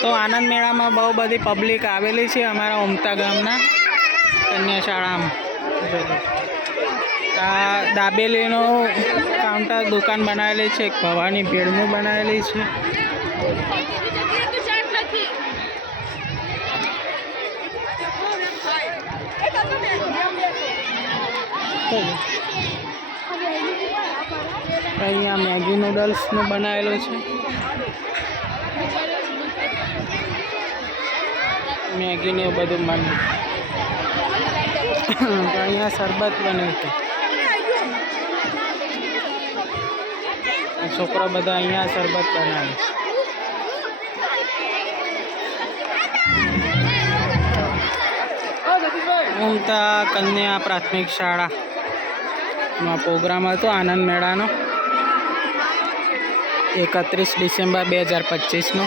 તો આનંદ મેળામાં બહુ બધી પબ્લિક આવેલી છે અમારા ઉમતા ગામના કન્યા શાળામાં. આ દાબેલીનું કાઉન્ટર દુકાન બનાવેલી છે, ભવાની ભેળનું બનાવેલી છે. અહીંયા મેગી નૂડલ્સનું બનાવેલું છે. મેગી ને બધું બને. અહીંયા શરબત બને છે. છોકરા બધા અહીંયા શરબત બનાવે. ઉમતા કન્યા પ્રાથમિક શાળામાં પ્રોગ્રામ હતો આનંદ મેળાનો 31 ડિસેમ્બર 2025નો.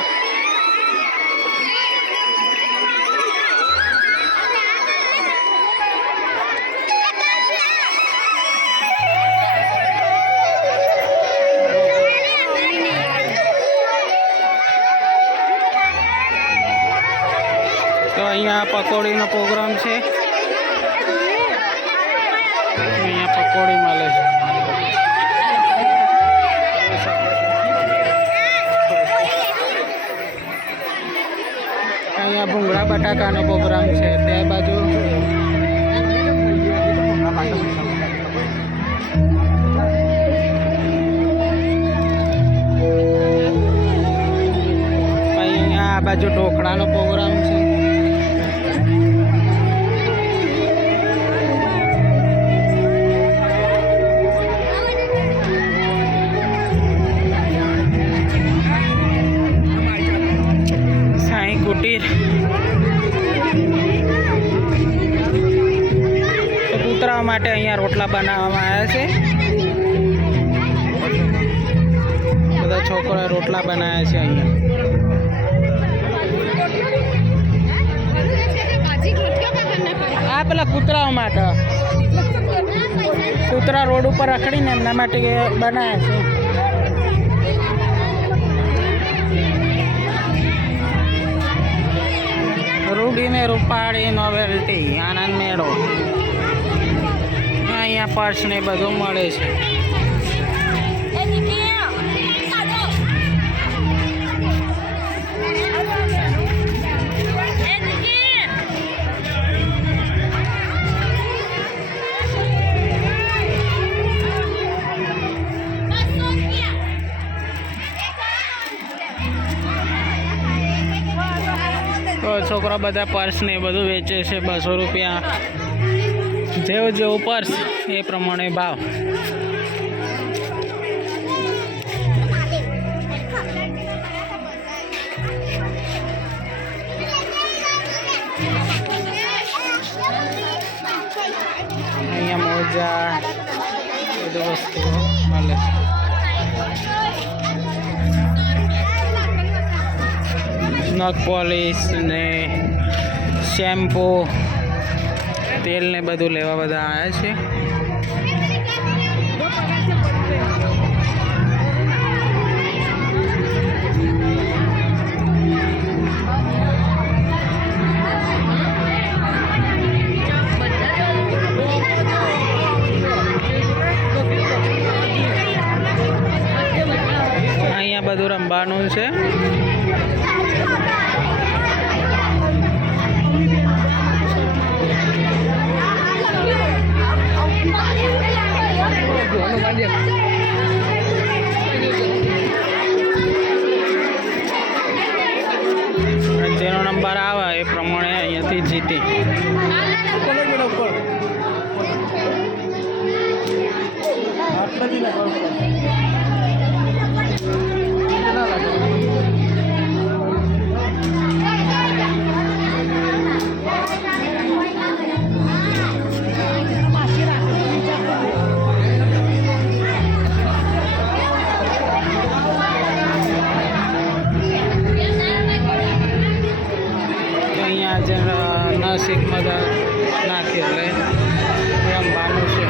તો અહીંયા પકોડીનો પ્રોગ્રામ છે. અહીંયા પકોડી મળે છે. અહીંયા ભૂંગળા બટાકાનો પ્રોગ્રામ છે. તે બાજુ અહીંયા આ બાજુ ઢોકળાનો પ્રોગ્રામ છે. કુટીર કૂતરાઓ માટે અહીંયા રોટલા બનાવવામાં આવ્યા છે. બધા છોકરાએ રોટલા બનાવ્યા છે. અહીંયા આ પેલા કૂતરાઓ માટે, કૂતરા રોડ ઉપર રખડીને એમના માટે બનાવ્યા છે. રૂડીને રૂપાળી નોવેલ્ટી આનંદ મેળો. અહીંયા પર્સ ને બધું મળે છે. તો છોકરા બધા પર્સ ને બધું વેચે છે. 200 રૂપિયા જેવું પર્સ એ પ્રમાણે ભાવ. અહીંયા મોજા બધું વસ્તુ મળે છે. નખ પોલિશ ને શેમ્પૂ તેલ ને બધું લેવા બધા આવ્યા છે. અહીંયા બધું રમવાનું છે. જેનો નંબર આવે એ પ્રમાણે અહીંયાથી જીતે. નસીકમાં નાખી એટલે રમવાનું છે.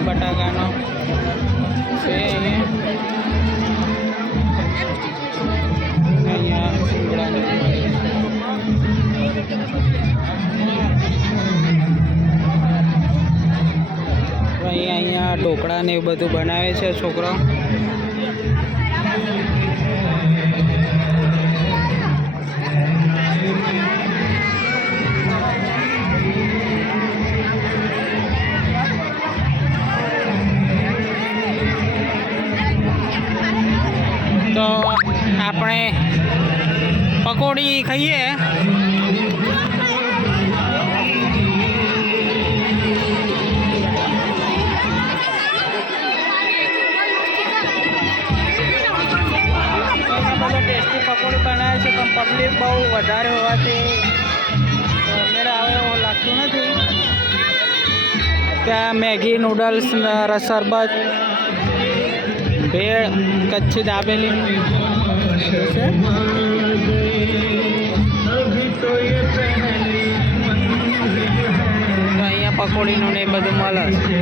સેવ બટાકાનો છે અહીંયા શિંગડાનું અહીંયા ઢોકળા ને એવું બધું બનાવે છે છોકરાઓ. તો આપણે પકોડી ખાઈએ. ટેસ્ટી પકોડી બનાવે છે પણ પબ્લિક બહુ વધારે હોવાથી મેળ આવે એવું લાગતું નથી. ત્યાં મેગી નૂડલ્સ શરબત ભેળ કચ્છી દાબેલી છે. અહીંયા પકોડીનું ને એ બધું મળે છે.